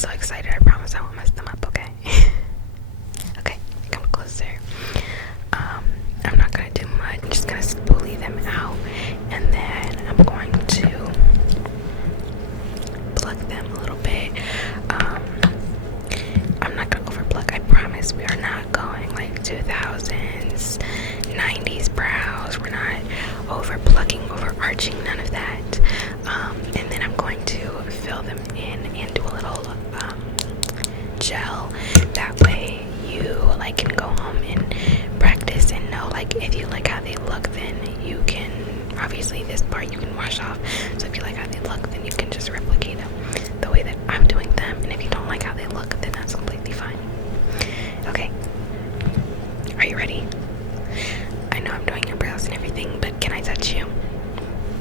so excited. I promise I won't mess them up, okay? Okay, come closer. I'm not gonna do much. I'm just gonna spoolie them out, and then I'm going to pluck them a little bit. I'm not gonna over pluck. I promise. We are not going like 2000s, 90s brows. We're not over plucking, over arching, none of that. And then I'm going to fill them in and do a little gel. That way you like can go home and practice and know like if you like how they look, then you can, obviously this part you can wash off. So if you like how they look, then you can just replicate them the way that I'm doing them. And if you don't like how they look, then that's completely fine. Okay, are you ready? I know I'm doing your brows and everything, but can I touch you?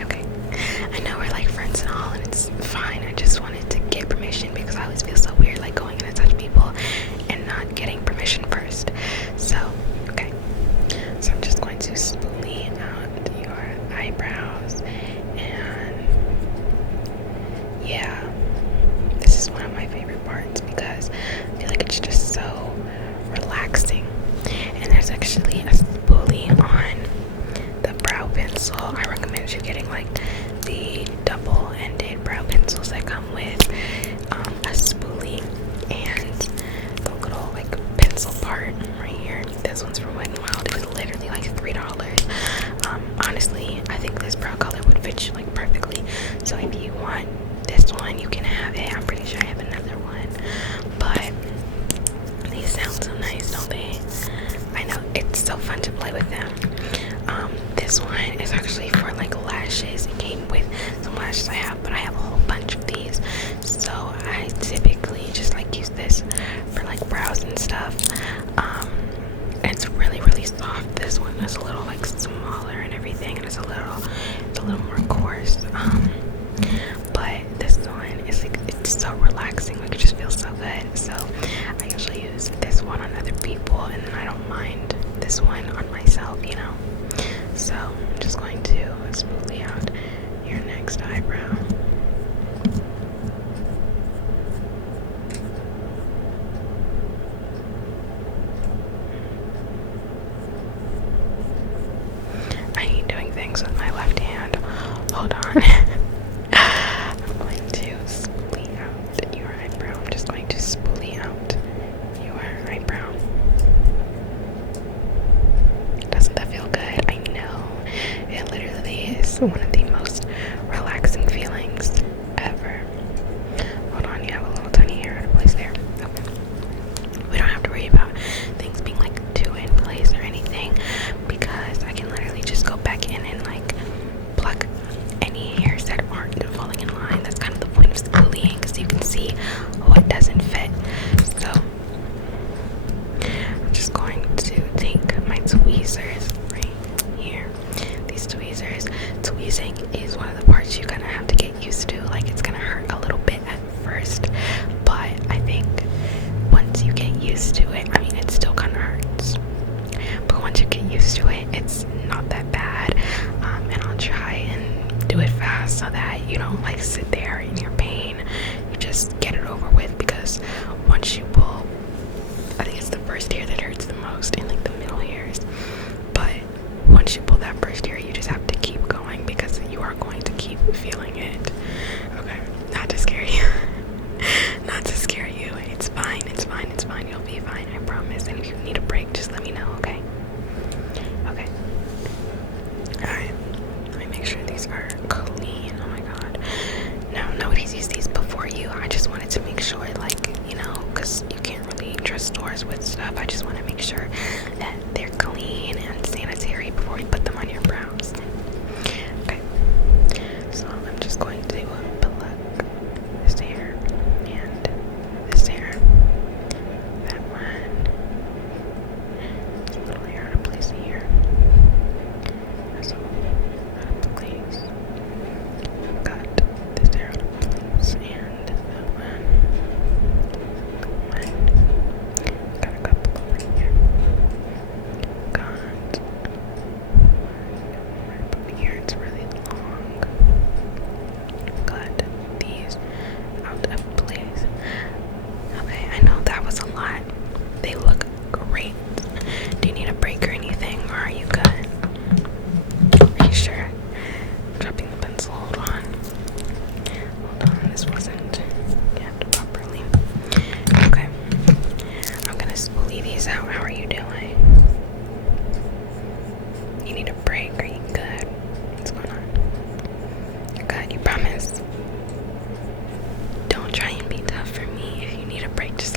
Okay. I know we're like friends and all, and it's fine. I just wanted to get permission because I always feel so weird like going in and touch people and not getting permission first. So, okay. So I'm just going to spoolie out your eyebrows, and yeah, this is one of my favorite parts because I feel like it's just so relaxing. And there's actually a spoolie on the brow pencil. I recommend you getting like the double-ended brow pencils that come with a spoolie and the little like pencil part right here. This one's from Wet n Wild. It was literally like $3. Honestly, I think this brow color would fit you like perfectly. So if you want this one, you can have it. I'm pretty sure I have another one, but these sound so nice, don't they? I know, it's so fun to play with them. This one is actually for like lashes. It came with some lashes I have, but I have a whole bunch of these, so I typically just like use this for like brows and stuff. It's really soft. This one is a little like smaller and everything, and it's a little more coarse. But this one is like, it's so relaxing, like it just feels so good. So I usually use this one on other people, and then I don't mind this one on myself, you know. So I'm just going to spoolie out your next eyebrow. I hate doing things with my left hand. Hold on. I'm going to spoolie out your eyebrow. I'm just going to spoolie out your eyebrow. Doesn't that feel good? I know. It literally is one of the most relaxing feelings ever. Hold on, you have a little tiny hair out of place there. Okay. We don't have to worry about things being like too in place or anything because I can literally just go back in and like pluck any hairs that aren't falling in line. That's kind of the point of spooling, because you can see what doesn't fit. So I'm just going to take my tweezers right here. These tweezers. Tweezing is one of the parts you kind of have to get used to. Like, it's gonna hurt a little bit at first, but I think once you get used to it, I mean, it still kind of hurts, but once you get used to it, it's not that bad. And I'll try and do it fast so that you don't like sit there in your pain. You just get it over with, because once you pull, I think it's the first hair that hurts the most, and like the middle hairs. But once you pull that first hair, you just have to keep going because you are going to keep feeling it. Okay, not to scare you. Not to scare you. It's fine. It's fine. It's fine. You'll be fine. I promise. And if you need a break, just let me know. Okay. Okay. All right. Let me make sure these are clean. Oh my god. No, nobody's used these before you. I just wanted to make sure, like, you know, because you can't really trust stores with stuff. I just want to make sure that they're clean and sanitary before you put them on your brows. Okay. So I'm just going to pluck this hair and this hair. That one. There's a little hair out of place here. That's all out of place. Got this hair out of place, and that one. Got a couple over here. Gone.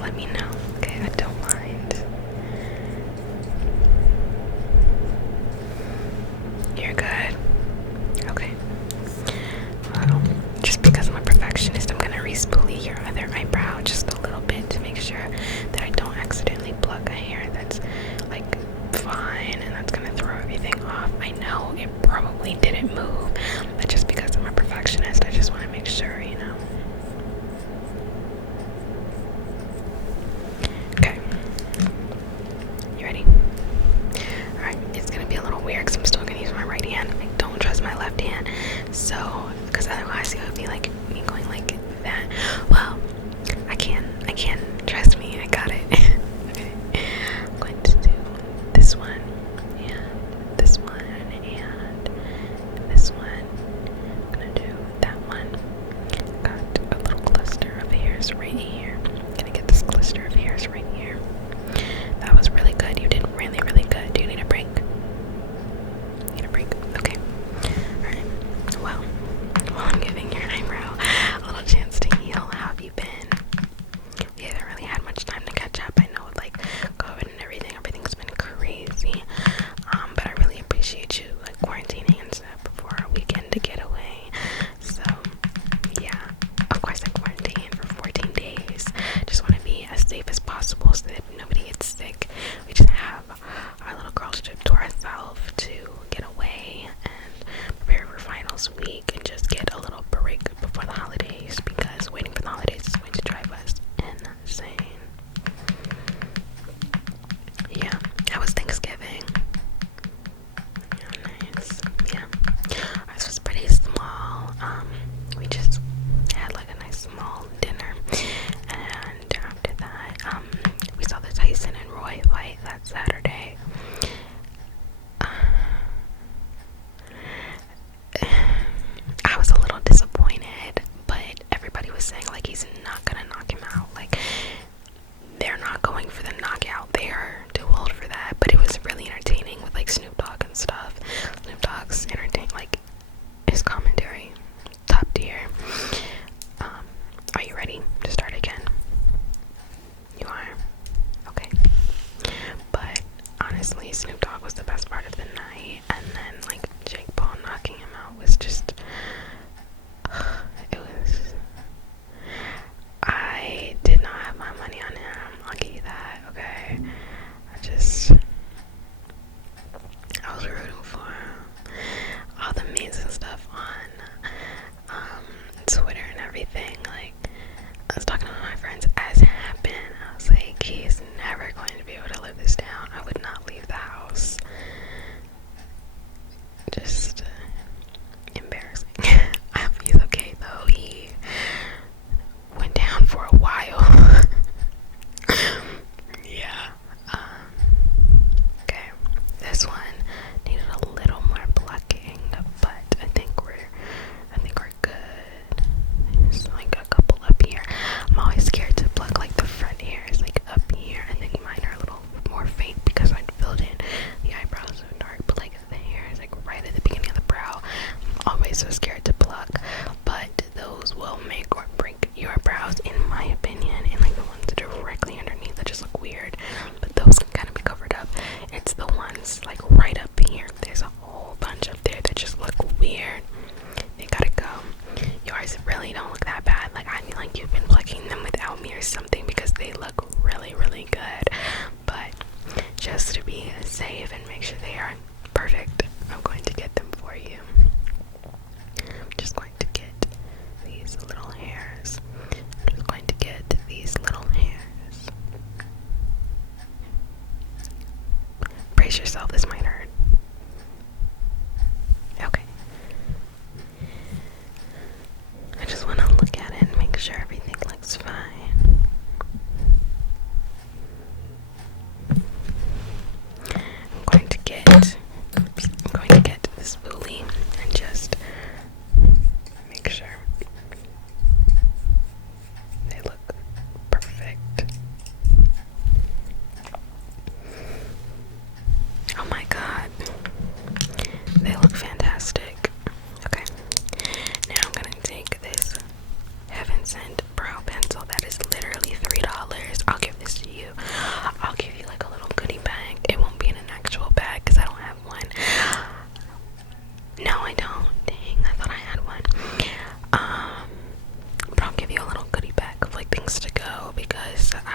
let me know. Okay, I don't mind. You're good. Okay. Well, just because I'm a perfectionist, I'm gonna re-spoolie your other eyebrow just a little bit to make sure that I don't accidentally pluck a hair that's like fine and that's gonna throw everything off. I know it probably didn't move, but just because I'm a perfectionist, I just want to make sure, you know.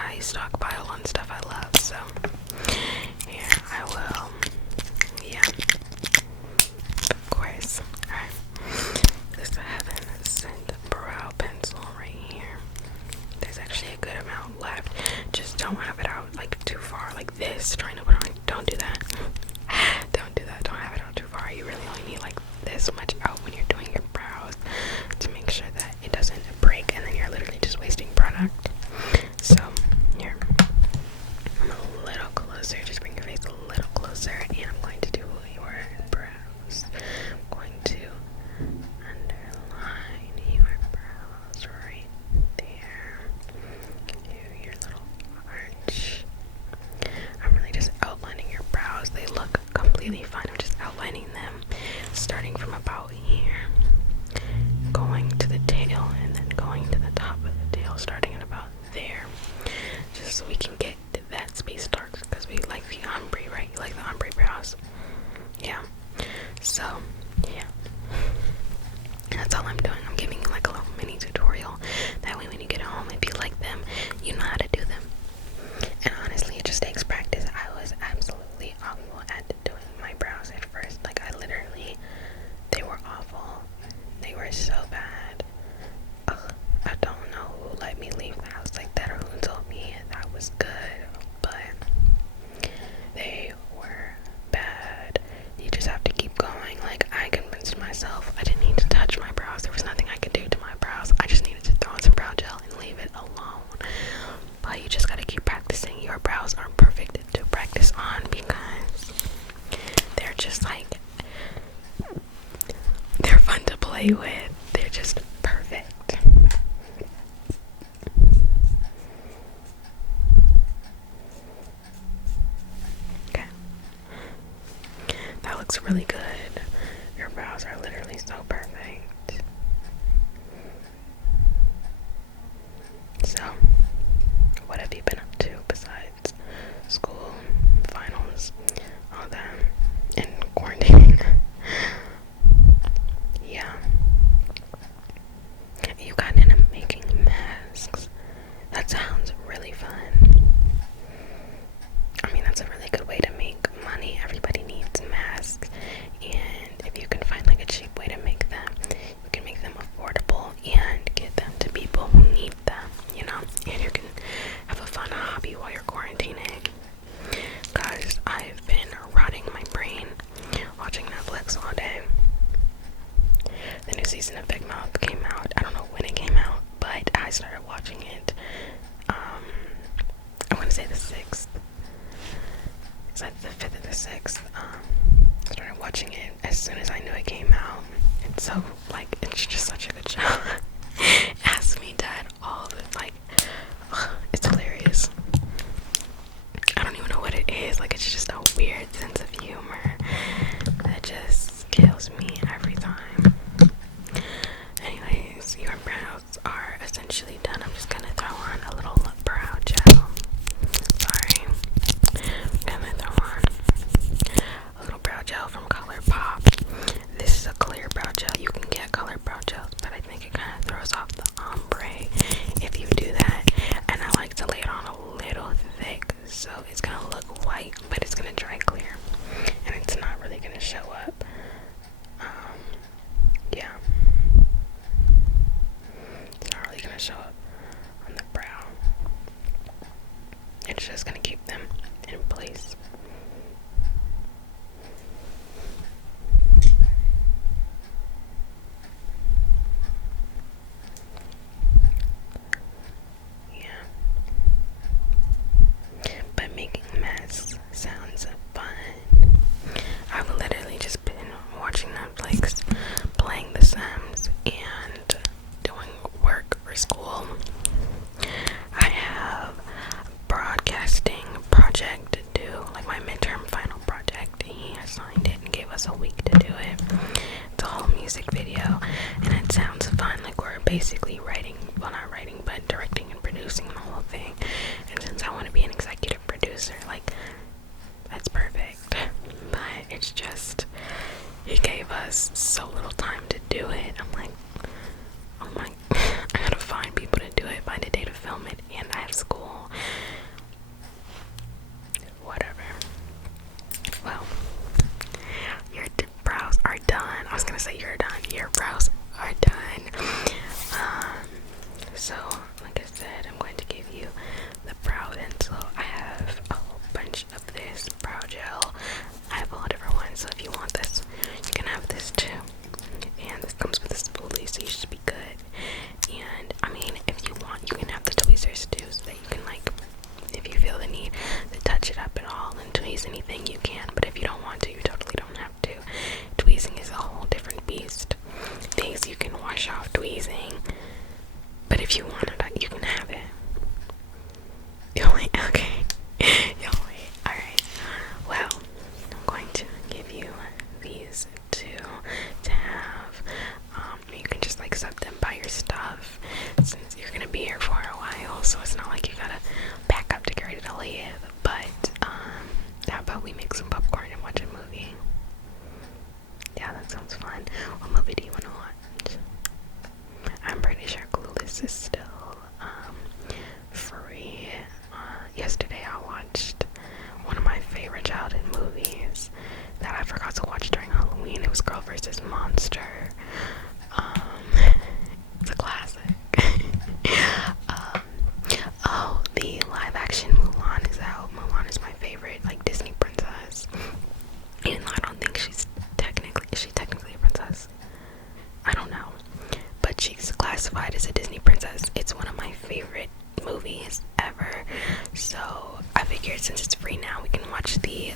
I stockpile on stuff I love. So here I will. Yeah, of course. Alright. This heaven sent brow pencil right here. There's actually a good amount left. Just don't have it out like too far, like this. Trying to put on. Don't do that. Don't do that. Don't have it out too far. You really only need like this much out when you're doing your brows to make sure that it doesn't break, and then you're literally just wasting product. So here, I'm a little closer. Just bring your face a little closer, and I'm going to do your brows. I'm going to underline your brows right there. Give you your little arch. I'm really just outlining your brows. They look completely fine. I'm just outlining them, starting from about here, going to the tail, and then going to the top of the tail, starting at about there, just so we can get that space dark, because we like the ombre, right? You like the ombre brows? Yeah. So, yeah. That's all I'm doing. I'm giving you like a little mini tutorial. That way when you get home, if you like them, you know how to do them. And honestly, it just takes practice. I was absolutely awful at doing my brows at first. Like, I literally, they were awful. They were so bad. Ugh, I don't know who let me leave the house like that or who told me that was good, but they were bad. You just have to keep going. Like, I convinced myself I didn't need to touch my brows. There was nothing I could do to my brows. I just needed to throw in some brow gel and leave it alone. But you just gotta keep practicing. Your brows are perfect to practice on because they're just like, they're fun to play with. They're just perfect. Okay. That looks really good. Your brows are literally so perfect. So, what have you been up to besides school, finals, all that, and quarantine? Yeah. You got into making masks. That sounds really fun. I mean, that's a really good way to make money. Everybody needs masks, and if you can find like a cheap way to make them, you can make them affordable and get them to people who need them, you know, and you can have a fun hobby while you're quarantining. Cause I've been rotting my brain watching Netflix all day. The new season of Big Mouth came out. I don't know when it came out, but I started watching it. I want to say the 6th. It's like the 5th or the 6th. I started watching it as soon as I knew it came out. It's so, like, it's just such a good show. Ask me, Dad, all the, like, it's hilarious. I don't even know what it is. Like, it's just a weird sense of humor that just kills me every time. Anyways, your brows are essentially done. I'm just gonna throw on a little brow gel. Sorry. I'm gonna throw on a little brow gel from ColourPop. This is a clear brow gel. You can get colored brow gels, but I think it kind of throws off the ombre if you do that. And I like to lay it on a little thick, so it's gonna look white, but it's gonna dry clear, and it's not really gonna show up. Yeah. It's not really gonna show up on the brow. It's just gonna keep them in place. Yeah. But making masks sounds fun. I've literally just been watching Netflix, playing The Sims, and doing work for school. I have a broadcasting project to do, like my midterm final project. He assigned it and gave us a week to do it. It's a whole music video, and it sounds fun. Like, we're basically writing, well, not writing, but directing and producing the whole thing. And since I want to be an executive producer, like, that's perfect. But it's just, he gave us so little time to do it. I'm like, oh my, I gotta find people to do it, find a day to film it, and I have school. mean, it was Girl versus Monster. It's a classic. Oh, the live action Mulan is out. Mulan is my favorite, like, Disney princess. Even though I don't think is she technically a princess? I don't know. But she's classified as a Disney princess. It's one of my favorite movies ever. So I figured since it's free now, we can watch the